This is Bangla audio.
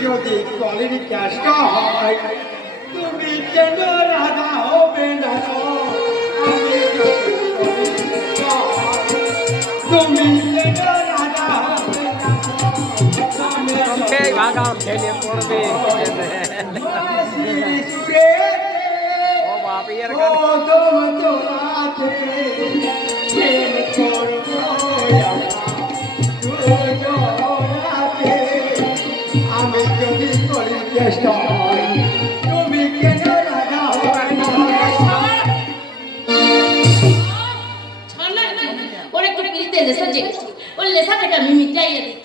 যদি কলের চেষ্টা হয় তুমি কেন রাধা হবে না? তুমি কেন রাধা হবে না? খেলে পড়বে। ও বাপ ইয়ার ও গান দম তোলাতে প্রেম করব লেসা জেগেছে ওর লেসাটাকে আমি মিটাইয়ে দিচ্ছি